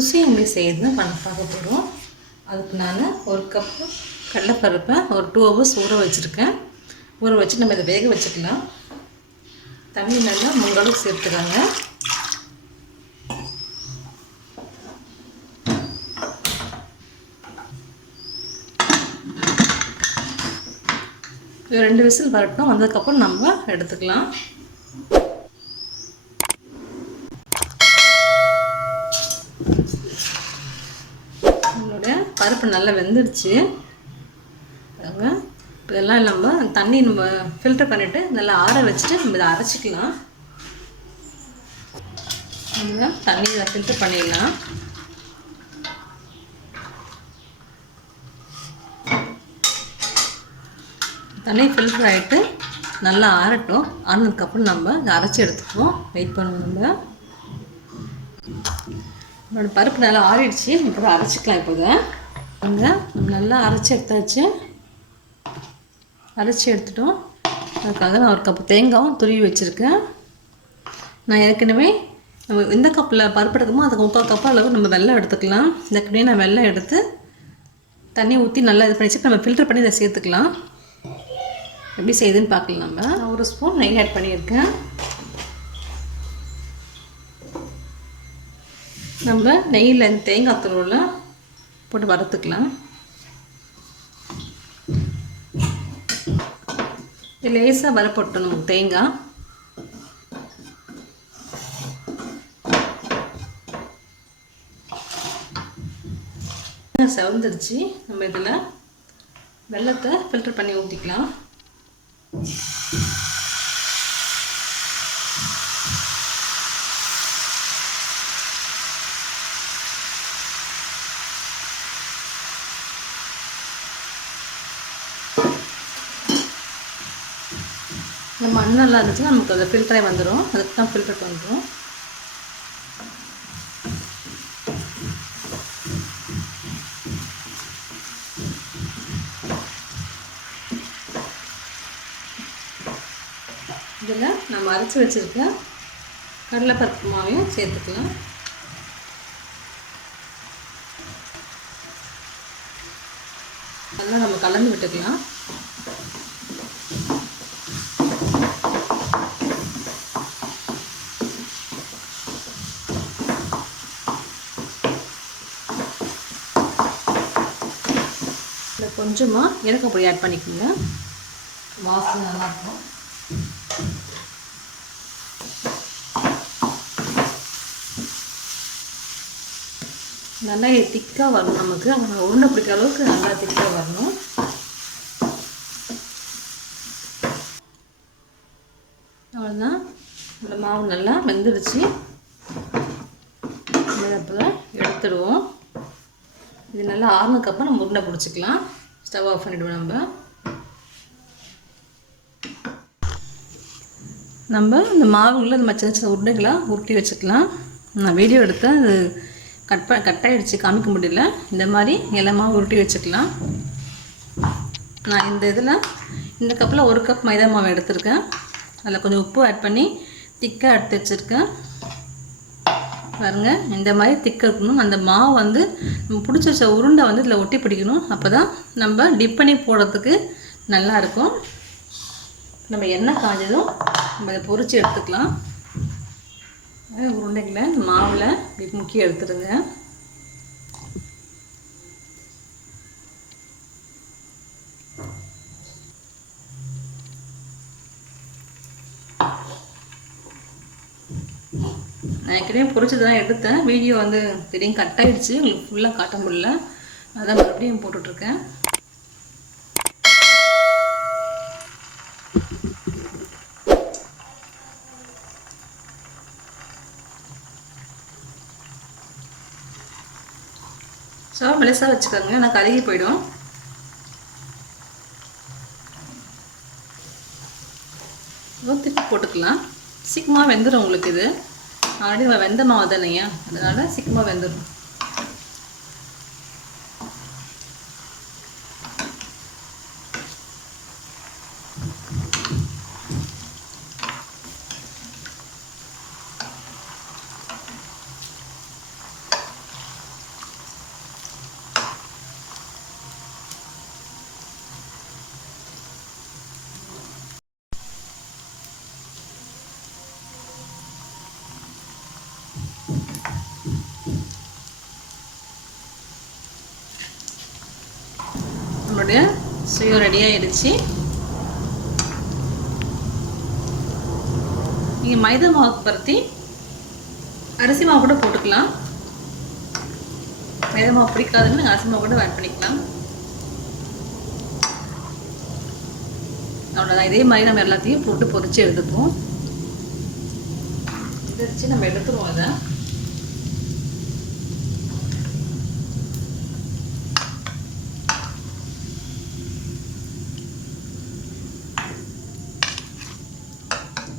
சுசி எப்படி செய்யுதுன்னு பார்க்க போகிறோம். அதுக்கு நான் ஒரு கப்பு கடலைப்பருப்பை ஒரு 2 hours ஊற வச்சுருக்கேன். ஊற வச்சு நம்ம இதை வேக வச்சுக்கலாம். தண்ணி நல்லா முங்களவுக்கு சேர்த்துக்காங்க. இது 2 விசில் வரட்டும். வந்ததுக்கப்புறம் நம்ம எடுத்துக்கலாம். நம்மளுடைய பருப்பு நல்லா வெந்துடுச்சு. இதெல்லாம் நம்ம தண்ணி நம்ம ஃபில்டர் பண்ணிவிட்டு நல்லா ஆற வச்சுட்டு நம்ம இதை அரைச்சிக்கலாம். நம்ம தண்ணியில் ஃபில்டர் பண்ணிடலாம். தண்ணி ஃபில்டர் ஆகிட்டு நல்லா ஆறட்டும். ஆறினதுக்கப்புறம் நம்ம இதை அரைச்சி எடுத்துக்குவோம். வெயிட் பண்ணுவோம். நம்மளோட பருப்பு நல்லா ஆறிடுச்சு. இப்போ அரைச்சிக்கலாம். இப்போதை நம்ம நல்லா அரைச்சி எடுத்தாச்சு. அரைச்சி எடுத்துட்டோம். அதுக்காக நான் ஒரு கப்பு தேங்காயும் துருவி வச்சுருக்கேன். நான் ஏற்கனவே நம்ம எந்த கப்பில் பருப்பு எடுக்கமோ அதுக்கு 3/4 கப்பு அளவு நம்ம வெல்லம் எடுத்துக்கலாம். இதுக்குனே நான் வெல்லம் எடுத்து தண்ணி ஊற்றி நல்லா இது பண்ணிச்சு நம்ம ஃபில்டர் பண்ணி இதை சேர்த்துக்கலாம். எப்படி செய்யுதுன்னு பார்க்கலாம். நான் 1 ஸ்பூன் நெய் ஆட் பண்ணியிருக்கேன். நம்ம நெய்யில் தேங்காய் துருவலை போட்டு வறுத்துக்கலாம். இது லேசாக வரப்போட்டோம் நமக்கு தேங்காய். செவந்துருச்சு. நம்ம இதில் வெல்லத்தை ஃபில்டர் பண்ணி ஊற்றிக்கலாம். நம்ம மண் நல்லா இருந்துச்சுன்னா நமக்கு அதை ஃபில்டரே வந்துடும். அதுக்கு தான் ஃபில்டர் பண்ணுறோம். இதில் நம்ம அரைச்சி வச்சுருக்க கடலைப்பருப்பு மாவையும் சேர்த்துக்கலாம். நல்லா நம்ம கலந்து விட்டுக்கலாம். கொஞ்சமாக ஏலக்காய் பொடி ஆட் பண்ணிக்கோங்க. வாசனை நல்லாயிருக்கும். நல்லா திக்காக வரணும். நமக்கு உருண்டை பிடிக்கிற அளவுக்கு நல்லா திக்காக வரணும். அவ்வளோதான். இந்த மாவு நல்லா வெந்துடுச்சு. அப்புறம் எடுத்துடுவோம். இது நல்லா ஆறுனதுக்கப்புறம் நம்ம உருண்டை பிடிச்சிக்கலாம். ஸ்டவ் ஆஃப் பண்ணிவிடுவோம். நம்ம இந்த மாவுகளில் இந்த சின்ன சின்ன உருண்டைகளாக உருட்டி வச்சுக்கலாம். நான் வீடியோ எடுத்தேன். அது கட்டாயிடுச்சு, காமிக்க முடியல. இந்த மாதிரி எல்லா மாவு உருட்டி வச்சுக்கலாம். நான் இந்த கப்பில் 1 கப் மைதா மாவு எடுத்திருக்கேன். அதில் கொஞ்சம் உப்பு ஆட் பண்ணி திக்காக எடுத்து வச்சுருக்கேன். பாருங்கள், இந்த மாதிரி திக்காக இருக்கணும். அந்த மாவு நம்ம பிடிச்சி வச்ச உருண்டை இதில் ஒட்டி பிடிக்கணும். அப்போ தான் நம்ம டிப் பண்ணி போடுறதுக்கு நல்லாயிருக்கும். நம்ம எண்ணெய் காஞ்சதும் நம்ம இதை பொரித்து எடுத்துக்கலாம். உருண்டைகளை மாவில் இப்படி முக்கி எடுத்துடுங்க. நான் ஏற்கனவே பொரிச்சு தான் எடுத்தேன். வீடியோ திடீர்னு கட் ஆகிடுச்சு. உங்களுக்கு ஃபுல்லாக காட்ட முடியல. அதான் மறுபடியும் போட்டுட்ருக்கேன். ஸோ மெலிசாக வச்சுக்கோங்க, நான் கருகி போயிடும். திருப்பி போட்டுக்கலாம். சீக்கிரமாக வெந்துடும் உங்களுக்கு. இது ஆல்ரெடி வெந்த மாவு தானேயா, அதனால் சீக்கிரமாக வெந்துடும். நம்மளுடைய சுயம் ரெடி ஆகிடுச்சு. நீங்கள் மைதா மாவுக்கு பருத்தி அரிசி மாவு கூட போட்டுக்கலாம். மைதா மாவு பிடிக்காதுன்னு நீங்கள் அரிசி மாவு கூட ஆட் பண்ணிக்கலாம். அவ்வளோதான். இதே மாதிரி நம்ம எல்லாத்தையும் போட்டு பொரிச்சு எடுத்துப்போம். இதை வச்சு நம்ம எடுத்துருவோம். அதை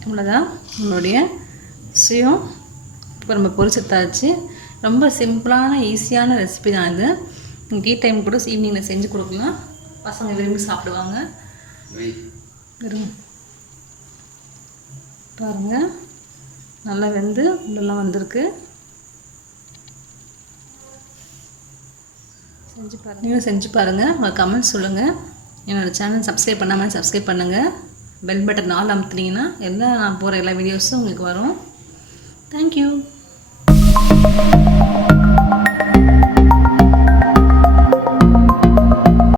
அவ்வளோதான். நம்மளுடைய சுயம் இப்போ நம்ம பொரிச்செடுத்தாச்சு. ரொம்ப சிம்பிளான ஈஸியான ரெசிபி தான் இது. கீ டைம் கூட ஈவினிங்கில் செஞ்சு கொடுக்கலாம். பசங்க விரும்பி சாப்பிடுவாங்க. பாருங்கள், நல்லா வெந்து உள்ளெல்லாம் வந்திருக்கு. செஞ்சு பாருங்கள். நீங்களும் செஞ்சு பாருங்கள். உங்கள் கமெண்ட்ஸ் சொல்லுங்கள். என்னோடய சேனல் சப்ஸ்கிரைப் பண்ணாமல் சப்ஸ்கிரைப் பண்ணுங்கள். பெல் பட்டன் ஆல் அமுத்துனீங்கன்னா நான் போகிற எல்லா வீடியோஸும் உங்களுக்கு வரும். தேங்க்யூ.